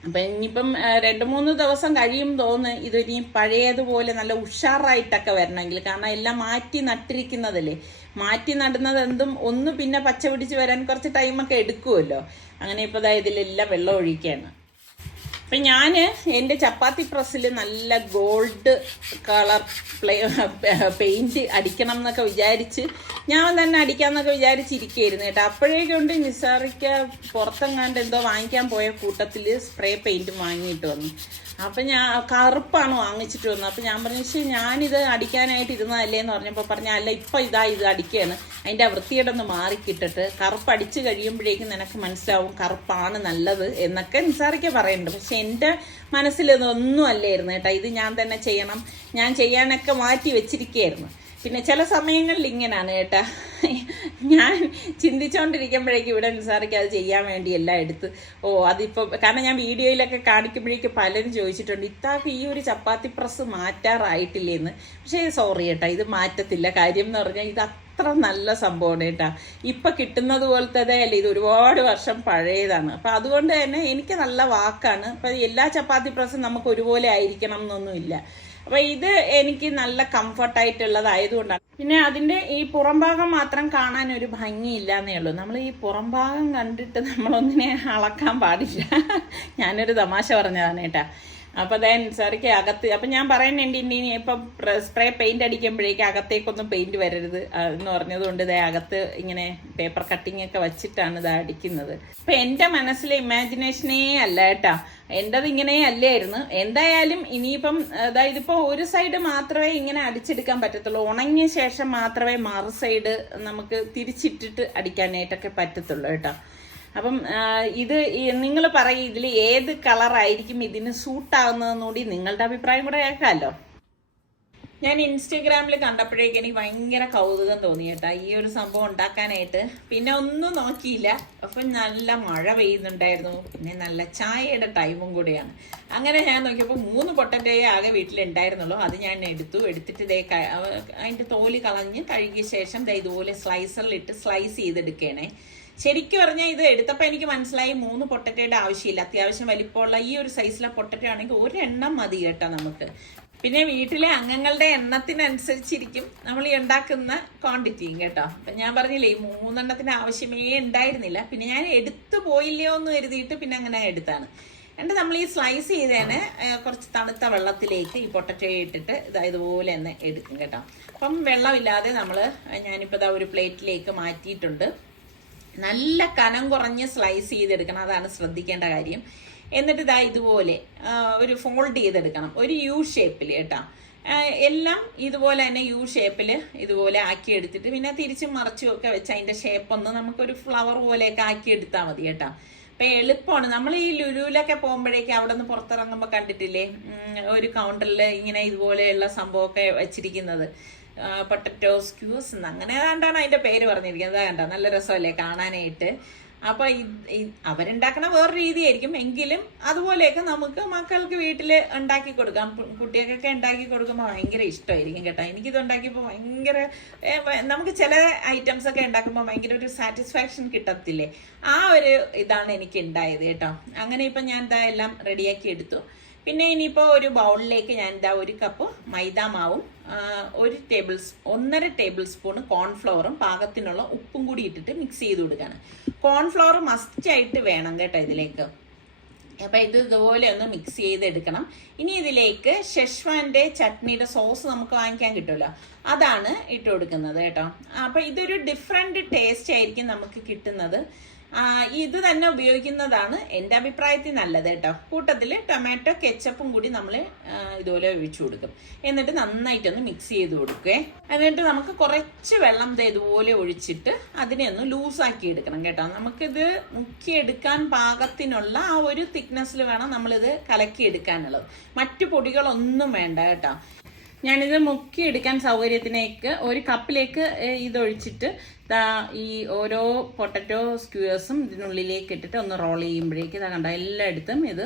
[SPEAKER 1] അപ്പം ഇനിയിപ്പം രണ്ടു മൂന്ന് ദിവസം കഴിയും തോന്നുന്നു ഇതിനി പഴയതുപോലെ നല്ല ഉഷാറായിട്ടൊക്കെ വരണമെങ്കിൽ. കാരണം എല്ലാം മാറ്റി നട്ടിരിക്കുന്നതല്ലേ മാറ്റി നടുന്നത് എന്തും ഒന്ന് പിന്നെ പച്ച പിടിച്ച് വരാൻ കുറച്ച് ടൈമൊക്കെ എടുക്കുമല്ലോ അങ്ങനെ ഇപ്പോൾ ഇതാ ഇതിലെല്ലാം വെള്ളം ഒഴിക്കുകയാണ്. അപ്പം ഞാൻ എന്റെ ചപ്പാത്തി പ്രസ്സിൽ നല്ല ഗോൾഡ് കളർ പ്ലേ പെയിന്റ് അടിക്കണം എന്നൊക്കെ വിചാരിച്ച് ഞാൻ തന്നെ അടിക്കാമെന്നൊക്കെ വിചാരിച്ചിരിക്കുകയായിരുന്നു കേട്ടോ. അപ്പോഴേക്കൊണ്ട് നിസാറിക്ക പുറത്തെങ്ങാണ്ട് എന്തോ വാങ്ങിക്കാൻ പോയ കൂട്ടത്തിൽ സ്പ്രേ പെയിന്റും വാങ്ങിയിട്ട് വന്നു. അപ്പം ഞാൻ കറുപ്പാണ് വാങ്ങിച്ചിട്ട് വന്നത്. അപ്പം ഞാൻ പറഞ്ഞു ശരി ഞാനിത് അടിക്കാനായിട്ട് ഇരുന്നതല്ലേ എന്ന് പറഞ്ഞപ്പോൾ പറഞ്ഞ അല്ല ഇപ്പം ഇതാ ഇത് അടിക്കുകയാണ് അതിന്റെ വൃത്തിയോടൊന്ന് മാറിക്കിട്ടിട്ട് കറുപ്പ് അടിച്ച് കഴിയുമ്പോഴേക്കും നിനക്ക് മനസ്സിലാവും കറുപ്പാണ് നല്ലത് എന്നൊക്കെ നിസാറിക്ക പറയുന്നുണ്ട് പക്ഷെ എന്റെ മനസ്സിൽ ഇതൊന്നും അല്ലായിരുന്നു കേട്ടോ. ഇത് ഞാൻ തന്നെ ചെയ്യണം. ഞാൻ ചെയ്യാനൊക്കെ മാറ്റി വെച്ചിരിക്കുകയായിരുന്നു പിന്നെ ചില സമയങ്ങളിൽ ഇങ്ങനെയാണ് കേട്ടാ. ഞാൻ ചിന്തിച്ചുകൊണ്ടിരിക്കുമ്പോഴേക്കും ഇവിടെ നിസാറിക്ക് അത് ചെയ്യാൻ വേണ്ടി എല്ലാം എടുത്ത്. ഓ അതിപ്പോൾ കാരണം ഞാൻ വീഡിയോയിലൊക്കെ കാണിക്കുമ്പോഴേക്കും പലരും ചോദിച്ചിട്ടുണ്ട് ഇത്താക്ക് ഈ ഒരു ചപ്പാത്തി പ്രസ് മാറ്റാറായിട്ടില്ലേന്ന്? പക്ഷേ സോറി കേട്ടാ ഇത് മാറ്റത്തില്ല. കാര്യം എന്ന് പറഞ്ഞാൽ ഇത് അത്ര നല്ല സംഭവമാണ് കേട്ടോ. ഇപ്പം കിട്ടുന്നത് പോലത്തെ അല്ല ഇത് ഒരുപാട് വർഷം പഴയതാണ്. അപ്പം അതുകൊണ്ട് തന്നെ എനിക്ക് നല്ല വാക്കാണ്. അപ്പം എല്ലാ ചപ്പാത്തി പ്രസ്സും നമുക്ക് ഒരുപോലെ ആയിരിക്കണം എന്നൊന്നുമില്ല. അപ്പൊ ഇത് എനിക്ക് നല്ല കംഫർട്ട് ആയിട്ടുള്ളതായതുകൊണ്ടാണ്. പിന്നെ അതിന്റെ ഈ പുറംഭാഗം മാത്രം കാണാൻ ഒരു ഭംഗിയില്ല എന്നേ ഉള്ളൂ. നമ്മൾ ഈ പുറംഭാഗം കണ്ടിട്ട് നമ്മളൊന്നിനെ അളക്കാൻ പാടില്ല. [laughs] ഞാനൊരു തമാശ പറഞ്ഞതാണ് കേട്ടാ. അപ്പൊ സാറിക്ക് അകത്ത് അപ്പൊ ഞാൻ പറയുന്നുണ്ട് ഇനി ഇപ്പം സ്പ്രേ പെയിന്റ് അടിക്കുമ്പോഴേക്ക് അകത്തേക്കൊന്നും പെയിന്റ് വരരുത്. എന്ന് പറഞ്ഞതുകൊണ്ട് ദേ അകത്ത് ഇങ്ങനെ പേപ്പർ കട്ടിംഗ് ഒക്കെ വെച്ചിട്ടാണ് ഇത് അടിക്കുന്നത്. അപ്പൊ എന്റെ മനസ്സിലെ ഇമാജിനേഷനേ അല്ല കേട്ടാ. എന്റത് ഇങ്ങനെ അല്ലായിരുന്നു. എന്തായാലും ഇനിയിപ്പം അതായത് ഇപ്പൊ ഒരു സൈഡ് മാത്രമേ ഇങ്ങനെ അടിച്ചെടുക്കാൻ പറ്റത്തുള്ളൂ. ഉണങ്ങിയ ശേഷം മാത്രമേ മറു സൈഡ് നമുക്ക് തിരിച്ചിട്ടിട്ട് അടിക്കാനായിട്ടൊക്കെ പറ്റത്തുള്ളൂ കേട്ടോ. അപ്പം ഇത് നിങ്ങൾ പറയും ഇതിൽ ഏത് കളർ ആയിരിക്കും ഇതിന് സൂട്ടാവുന്നതെന്നുകൂടി നിങ്ങളുടെ അഭിപ്രായം കൂടെ കേൾക്കാമല്ലോ ഞാൻ ഇൻസ്റ്റഗ്രാമിൽ കണ്ടപ്പോഴേക്ക് എനിക്ക് ഭയങ്കര കൗതുകം തോന്നി കേട്ടോ. ഈ ഒരു സംഭവം ഉണ്ടാക്കാനായിട്ട്. പിന്നെ ഒന്നും നോക്കിയില്ല. അപ്പം നല്ല മഴ പെയ്യുന്നുണ്ടായിരുന്നു. പിന്നെ നല്ല ചായയുടെ ടൈമും കൂടിയാണ്. അങ്ങനെ ഞാൻ നോക്കിയപ്പോൾ മൂന്ന് പൊട്ടന്റെ ആകെ വീട്ടിലുണ്ടായിരുന്നുള്ളൂ. അത് ഞാൻ എടുത്തു. എടുത്തിട്ട് ഇതേ അതിന്റെ തോൽ കളഞ്ഞ് കഴുകിയ ശേഷം ദേ ഇതുപോലെ സ്ലൈസറിലിട്ട് സ്ലൈസ് ചെയ്തെടുക്കണേ. ശരിക്കും പറഞ്ഞാൽ ഇത് എടുത്തപ്പോൾ എനിക്ക് മനസ്സിലായി മൂന്ന് പൊട്ടറ്റയുടെ ആവശ്യമില്ല. അത്യാവശ്യം വലിപ്പമുള്ള ഈ ഒരു സൈസിലെ പൊട്ടറ്റോ ആണെങ്കിൽ ഒരെണ്ണം മതി കേട്ടോ നമുക്ക്. പിന്നെ വീട്ടിലെ അംഗങ്ങളുടെ എണ്ണത്തിനനുസരിച്ചിരിക്കും നമ്മൾ ഈ ഉണ്ടാക്കുന്ന ക്വാണ്ടിറ്റിയും കേട്ടോ. അപ്പം ഞാൻ പറഞ്ഞില്ലേ ഈ മൂന്നെണ്ണത്തിന് ആവശ്യമേ ഉണ്ടായിരുന്നില്ല. പിന്നെ ഞാൻ എടുത്തു പോയില്ലയോ എന്ന് കരുതിയിട്ട് പിന്നെ അങ്ങനെ എടുത്താണ്. എന്നിട്ട് നമ്മൾ ഈ സ്ലൈസ് ചെയ്തതിന് കുറച്ച് തണുത്ത വെള്ളത്തിലേക്ക് ഈ പൊട്ടറ്റോ ഇട്ടിട്ട് ഇതാ ഇതുപോലെ തന്നെ എടുക്കും കേട്ടോ. അപ്പം വെള്ളമില്ലാതെ നമ്മൾ ഞാനിപ്പോൾ ഇതാ ഒരു പ്ലേറ്റിലേക്ക് മാറ്റിയിട്ടുണ്ട്. നല്ല കനം കുറഞ്ഞ് സ്ലൈസ് ചെയ്തെടുക്കണം. അതാണ് ശ്രദ്ധിക്കേണ്ട കാര്യം. എന്നിട്ട് ഇതാ ഇതുപോലെ ഒരു ഫോൾഡ് ചെയ്തെടുക്കണം. ഒരു യു ഷേപ്പിൽ കേട്ടോ. എല്ലാം ഇതുപോലെ തന്നെ യു ഷേപ്പിൽ ഇതുപോലെ ആക്കി എടുത്തിട്ട് പിന്നെ തിരിച്ചും മറിച്ചും ഒക്കെ വെച്ച് അതിന്റെ ഷേപ്പ് ഒന്ന് നമുക്കൊരു ഫ്ലവർ പോലെയൊക്കെ ആക്കി എടുത്താൽ മതി കേട്ടോ. അപ്പം എളുപ്പമാണ് നമ്മൾ ഈ ലുലുവിലൊക്കെ പോകുമ്പോഴേക്ക് അവിടെ നിന്ന് പുറത്തിറങ്ങുമ്പോൾ കണ്ടിട്ടില്ലേ ഒരു കൗണ്ടറിൽ ഇങ്ങനെ ഇതുപോലെയുള്ള സംഭവമൊക്കെ വെച്ചിരിക്കുന്നത്. പൊട്ടറ്റോ സ്ക്യൂസ് അങ്ങനെ ഏതാണ്ടാണ് അതിന്റെ പേര് പറഞ്ഞിരിക്കുന്നത്. അതാ കണ്ടോ നല്ല രസമല്ലേ കാണാനായിട്ട്. അപ്പോൾ അവരുണ്ടാക്കുന്ന വേറെ രീതിയായിരിക്കും. എങ്കിലും അതുപോലെയൊക്കെ നമുക്ക് മക്കൾക്ക് വീട്ടിൽ ഉണ്ടാക്കി കൊടുക്കാം. കുട്ടികൾക്കൊക്കെ ഉണ്ടാക്കി കൊടുക്കുമ്പോൾ ഭയങ്കര ഇഷ്ടമായിരിക്കും കേട്ടോ. എനിക്കിത് ഉണ്ടാക്കിയപ്പോൾ ഭയങ്കര നമുക്ക് ചില ഐറ്റംസ് ഒക്കെ ഉണ്ടാക്കുമ്പോൾ ഭയങ്കര ഒരു സാറ്റിസ്ഫാക്ഷൻ കിട്ടത്തില്ലേ? ആ ഒരു ഇതാണ് എനിക്ക് ഉണ്ടായത് കേട്ടോ. അങ്ങനെ ഇപ്പം ഞാൻ ഇതാ എല്ലാം റെഡിയാക്കി എടുത്തു. പിന്നെ ഇനിയിപ്പോൾ ഒരു ബൗളിലേക്ക് ഞാൻ ഇതാ ഒരു കപ്പ് മൈദ മാവും ഒരു ടേബിൾ ഒന്നര ടേബിൾ സ്പൂൺ കോൺഫ്ലവറും പാകത്തിനുള്ള ഉപ്പും കൂടി ഇട്ടിട്ട് മിക്സ് ചെയ്ത് കൊടുക്കുകയാണ് കോൺഫ്ലവർ മസ്റ്റ് ആയിട്ട് വേണം കേട്ടോ ഇതിലേക്ക്. അപ്പം ഇത് ഇതുപോലെ ഒന്ന് മിക്സ് ചെയ്തെടുക്കണം. ഇനി ഇതിലേക്ക് ഷെഷ്വാന്റെ ചട്നിയുടെ സോസ് നമുക്ക് വാങ്ങിക്കാൻ കിട്ടുമല്ലോ. അതാണ് ഇട്ട് കൊടുക്കുന്നത് കേട്ടോ. അപ്പം ഇതൊരു ഡിഫറെന്റ് ടേസ്റ്റ് ആയിരിക്കും നമുക്ക് കിട്ടുന്നത്. ഇത് തന്നെ ഉപയോഗിക്കുന്നതാണ് എന്റെ അഭിപ്രായത്തിൽ നല്ലത് കേട്ടോ. കൂട്ടത്തിൽ ടൊമാറ്റോ കെച്ചപ്പും കൂടി നമ്മൾ ഇതുപോലെ ഒഴിച്ചു കൊടുക്കും. എന്നിട്ട് നന്നായിട്ടൊന്ന് മിക്സ് ചെയ്ത് കൊടുക്കേ എന്നിട്ട് നമുക്ക് കുറച്ച് വെള്ളം ഇതുപോലെ ഒഴിച്ചിട്ട് അതിനെ ഒന്ന് ലൂസാക്കി എടുക്കണം കേട്ടോ. നമുക്കിത് മുക്കിയെടുക്കാൻ പാകത്തിനുള്ള ആ ഒരു തിക്നെസ്സിൽ വേണം നമ്മളിത് കലക്കി എടുക്കാനുള്ളത്. മറ്റു പൊടികളൊന്നും വേണ്ട കേട്ടോ. ഞാനിത് മുക്കി എടുക്കാൻ സൗകര്യത്തിനേക്ക് ഒരു കപ്പിലേക്ക് ഇതൊഴിച്ചിട്ട് ഈ ഓരോ പൊട്ടറ്റോ സ്ക്യൂവേഴ്സും ഇതിനുള്ളിലേക്ക് ഇട്ടിട്ട് ഒന്ന് റോൾ ചെയ്യുമ്പോഴേക്ക് ഇതാ കണ്ട എല്ലായിടത്തും ഇത്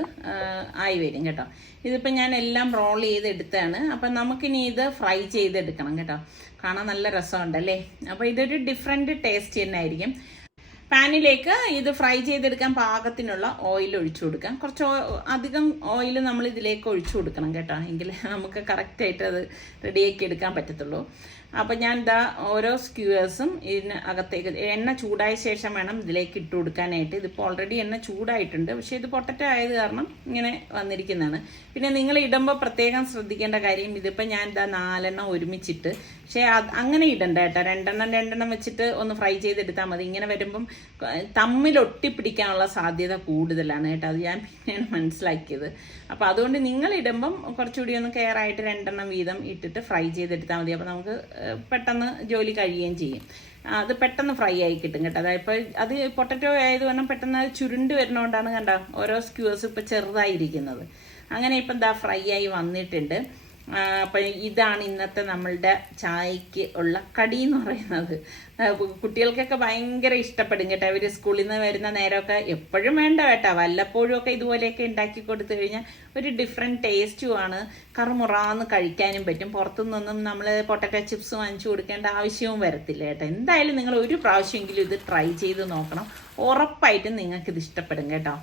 [SPEAKER 1] ആയി വരും കേട്ടോ. ഇതിപ്പോൾ ഞാൻ എല്ലാം റോൾ ചെയ്തെടുത്താണ് അപ്പം നമുക്കിനി ഇത് ഫ്രൈ ചെയ്തെടുക്കണം കേട്ടോ. കാണാൻ നല്ല രസമുണ്ടല്ലേ അപ്പോൾ ഇതൊരു ഡിഫറെന്റ് ടേസ്റ്റ് തന്നെ ആയിരിക്കും പാനിലേക്ക് ഇത് ഫ്രൈ ചെയ്തെടുക്കാൻ പാകത്തിനുള്ള ഓയിൽ ഒഴിച്ചു കൊടുക്കാം. കുറച്ച് അധികം ഓയിൽ നമ്മൾ ഇതിലേക്ക് ഒഴിച്ചു കൊടുക്കണം കേട്ടോ. എങ്കിൽ നമുക്ക് കറക്റ്റായിട്ട് അത് റെഡിയാക്കി എടുക്കാൻ പറ്റത്തുള്ളൂ. അപ്പം ഞാൻ ഇതാ ഓരോ സ്ക്യൂവേഴ്സും ഇതിന് അകത്തേക്ക് എണ്ണ ചൂടായ ശേഷം വേണം ഇതിലേക്ക് ഇട്ട് കൊടുക്കാനായിട്ട്. ഇതിപ്പോൾ ഓൾറെഡി എണ്ണ ചൂടായിട്ടുണ്ട്. പക്ഷേ ഇത് പൊട്ടറ്റോ ആയത് കാരണം ഇങ്ങനെ വന്നിരിക്കുന്നതാണ്. പിന്നെ നിങ്ങൾ ഇടുമ്പോൾ പ്രത്യേകം ശ്രദ്ധിക്കേണ്ട കാര്യം ഇതിപ്പോൾ ഞാൻ ഇതാ നാലെണ്ണം ഒരുമിച്ചിട്ട് പക്ഷേ അങ്ങനെ ഇടണ്ട കേട്ടോ. രണ്ടെണ്ണം രണ്ടെണ്ണം വെച്ചിട്ട് ഒന്ന് ഫ്രൈ ചെയ്തെടുത്താൽ മതി. ഇങ്ങനെ വരുമ്പം തമ്മിൽ ഒട്ടിപ്പിടിക്കാനുള്ള സാധ്യത കൂടുതലാണ് കേട്ടോ. അത് ഞാൻ പിന്നെയാണ് മനസ്സിലാക്കിയത്. അപ്പോൾ അതുകൊണ്ട് നിങ്ങൾ ഇടുമ്പം കുറച്ചുകൂടി ഒന്ന് കെയർ ആയിട്ട് രണ്ടെണ്ണം വീതം ഇട്ടിട്ട് ഫ്രൈ ചെയ്തെടുത്താൽ മതി. അപ്പോൾ നമുക്ക് പെട്ടെന്ന് ജോലി കഴിയുകയും ചെയ്യും. അത് പെട്ടെന്ന് ഫ്രൈ ആയി കിട്ടും കേട്ടോ. അതായത് ഇപ്പോൾ അത് പൊട്ടറ്റോ ആയത് കാരണം പെട്ടെന്ന് ചുരുണ്ട് വരുന്നതുകൊണ്ടാണ് കണ്ടോ ഓരോ സ്ക്യൂസ് ഇപ്പോൾ ചെറുതായിരിക്കുന്നത്. അങ്ങനെ ഇപ്പം എന്താ ഫ്രൈ ആയി വന്നിട്ടുണ്ട്. അപ്പം ഇതാണ് ഇന്നത്തെ നമ്മളുടെ ചായക്ക് ഉള്ള കടി എന്ന് പറയുന്നത്. കുട്ടികൾക്കൊക്കെ ഭയങ്കര ഇഷ്ടപ്പെടും കേട്ടോ. അവർ സ്കൂളിൽ നിന്ന് വരുന്ന നേരമൊക്കെ എപ്പോഴും വേണ്ട കേട്ടോ. വല്ലപ്പോഴും ഒക്കെ ഇതുപോലെയൊക്കെ ഉണ്ടാക്കി കൊടുത്തു കഴിഞ്ഞാൽ ഒരു ഡിഫറെന്റ് ടേസ്റ്റുമാണ് കറുമുറാന്ന് കഴിക്കാനും പറ്റും. പുറത്തുനിന്നൊന്നും നമ്മൾ പൊട്ടക്ക ചിപ്സ് വാങ്ങിച്ചു കൊടുക്കേണ്ട ആവശ്യവും വരത്തില്ല കേട്ടോ. എന്തായാലും നിങ്ങൾ ഒരു പ്രാവശ്യമെങ്കിലും ഇത് ട്രൈ ചെയ്ത് നോക്കണം. ഉറപ്പായിട്ടും നിങ്ങൾക്ക് ഇത് ഇഷ്ടപ്പെടും കേട്ടോ.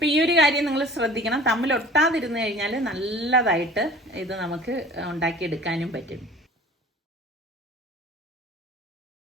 [SPEAKER 1] അപ്പൊ ഈ ഒരു കാര്യം നിങ്ങൾ ശ്രദ്ധിക്കണം. തമ്മിൽ ഒട്ടാതിരുന്നു കഴിഞ്ഞാൽ നല്ലതായിട്ട് ഇത് നമുക്ക് ഉണ്ടാക്കിയെടുക്കാനും പറ്റും.